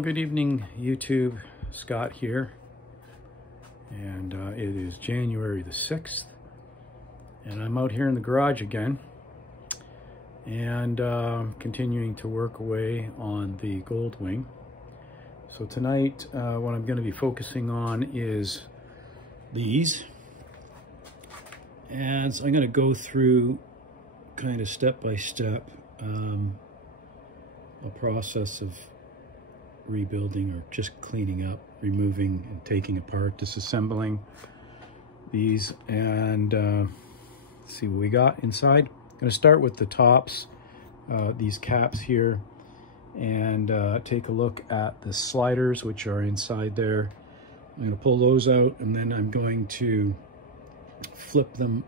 Well, good evening, YouTube. Scott here, and it is January the 6th, and I'm out here in the garage again, and continuing to work away on the Goldwing. So tonight, what I'm going to be focusing on is these, and so I'm going to go through kind of step by step a process of rebuilding or just cleaning up, removing and taking apart, disassembling these, and see what we got inside. I'm going to start with the tops, these caps here, and take a look at the sliders which are inside there. I'm going to pull those out, and then I'm going to flip it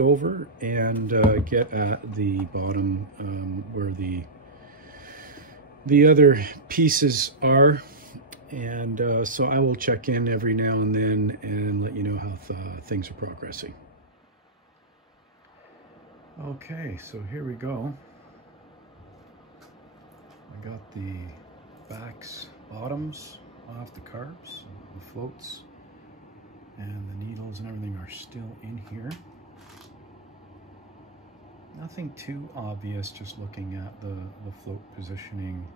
over and get at the bottom where the other pieces are, and so I will check in every now and then and let you know how things are progressing. Okay, so here we go. I got the bottoms off the carbs, the floats, and the needles and everything are still in here. Nothing too obvious, just looking at the float positioning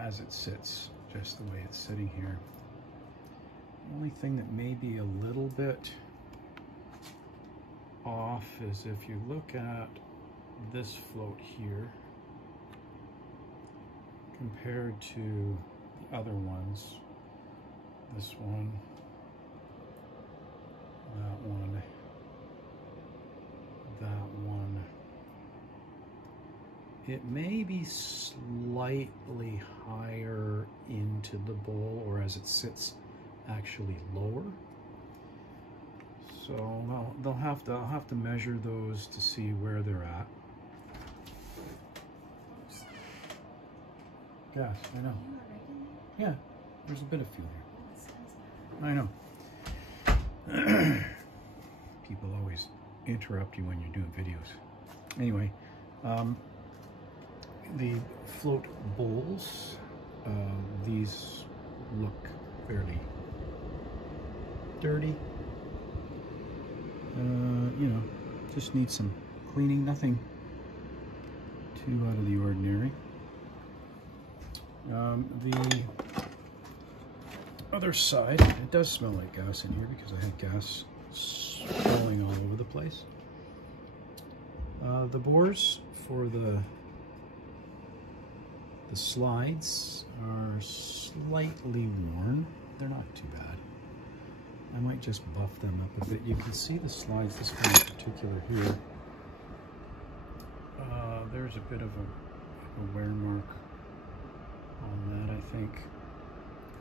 as it sits, just the way it's sitting here. The only thing that may be a little bit off is if you look at this float here compared to the other ones, this one, that one, that one, it may be slightly higher into the bowl, or as it sits actually lower. So I'll have to measure those to see where they're at. Gas, I know. Yeah, there's a bit of fuel here. I know. People always interrupt you when you're doing videos. Anyway, the float bowls, these look fairly dirty. You know, just need some cleaning, nothing too out of the ordinary. The other side, it does smell like gas in here because I had gas falling all over the place. The bores for the slides are slightly worn. They're not too bad. I might just buff them up a bit. You can see the slides, this one in particular here. There's a bit of a wear mark on that, I think.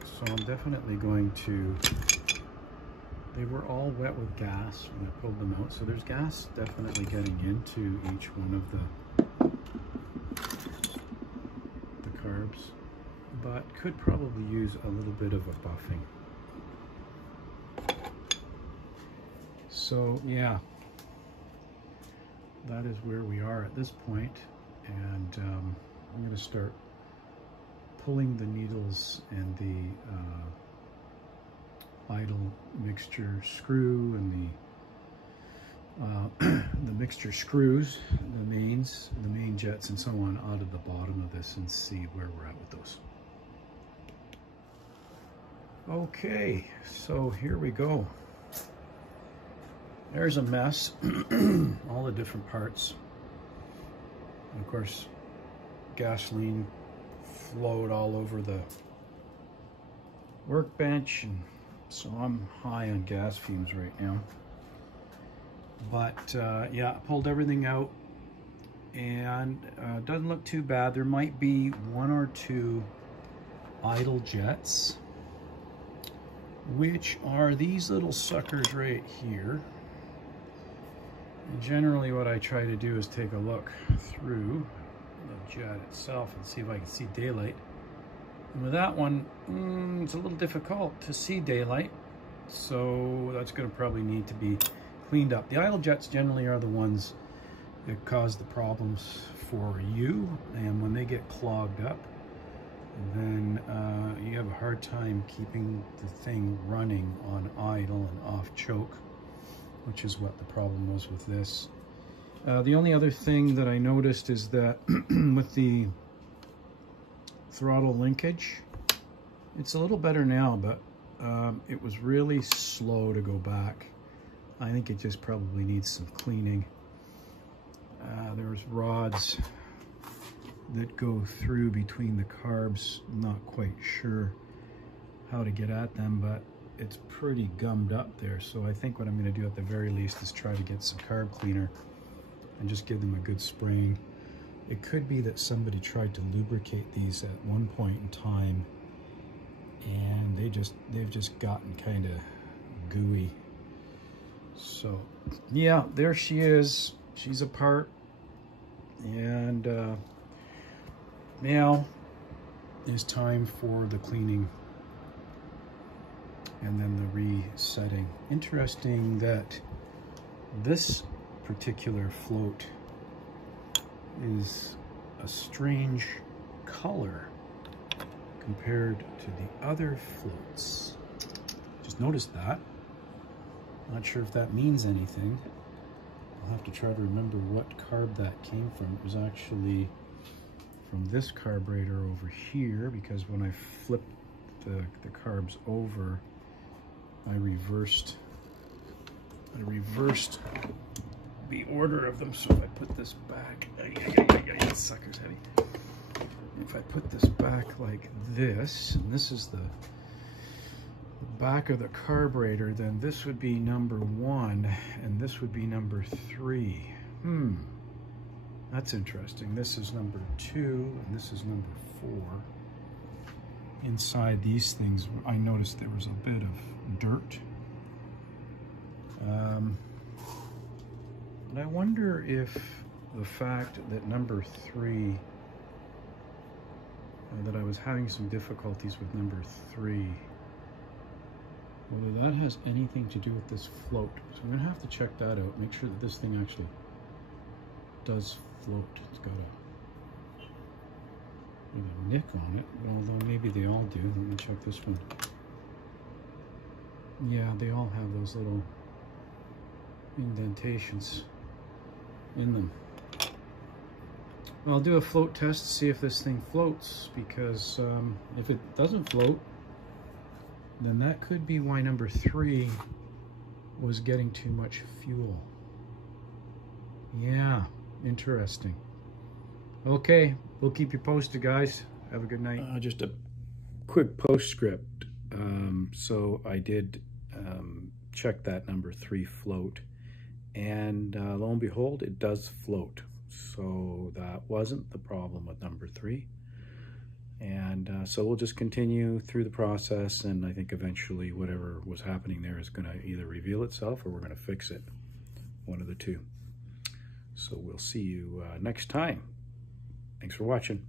So I'm definitely going to, they were all wet with gas when I pulled them out, so there's gas definitely getting into each one of the carbs, but could probably use a little bit of a buffing. So yeah, that is where we are at this point, and I'm going to start pulling the needles and the idle mixture screw and the mixture screws, the main jets and so on out of the bottom of this, and see where we're at with those. Okay, so here we go. There's a mess, all the different parts. And of course, gasoline flowed all over the workbench, and so I'm high on gas fumes right now. But yeah, I pulled everything out, and doesn't look too bad. There might be one or two idle jets, which are these little suckers right here. And generally what I try to do is take a look through the jet itself and see if I can see daylight. And with that one, it's a little difficult to see daylight, so that's going to probably need to be cleaned up. The idle jets generally are the ones it caused the problems for you, and when they get clogged up, then you have a hard time keeping the thing running on idle and off choke, which is what the problem was with this. The only other thing that I noticed is that with the throttle linkage, it's a little better now, but it was really slow to go back. I think it just probably needs some cleaning. There's rods that go through between the carbs. I'm not quite sure how to get at them, but it's pretty gummed up there. So I think what I'm going to do at the very least is try to get some carb cleaner and just give them a good spraying. It could be that somebody tried to lubricate these at one point in time, and they've just gotten kind of gooey. So yeah, there she is. She's apart, and now is time for the cleaning and then the resetting. Interesting that this particular float is a strange color compared to the other floats. Just noticed that. Not sure if that means anything. I'll have to try to remember what carb that came from. It was actually from this carburetor over here, because when I flipped the carbs over, I reversed the order of them. So if I put this back, that sucker's heavy. If I put this back like this, and this is the back of the carburetor, then this would be number 1 and this would be number 3. That's interesting. This is number 2 and this is number 4. Inside these things, I noticed there was a bit of dirt. And I wonder if the fact that number 3, that I was having some difficulties with number 3, whether that has anything to do with this float. So I'm gonna have to check that out, make sure that this thing actually does float. It's got a nick on it, although maybe they all do. Let me check this one. Yeah, they all have those little indentations in them. Well, I'll do a float test to see if this thing floats, because if it doesn't float, then that could be why number 3 was getting too much fuel. Yeah, interesting. Okay, we'll keep you posted, guys. Have a good night. Just a quick postscript. So I did check that number 3 float, and lo and behold, it does float. So that wasn't the problem with number 3. And so we'll just continue through the process, and I think eventually whatever was happening there is going to either reveal itself or we're going to fix it. One of the two. So we'll see you next time. Thanks for watching.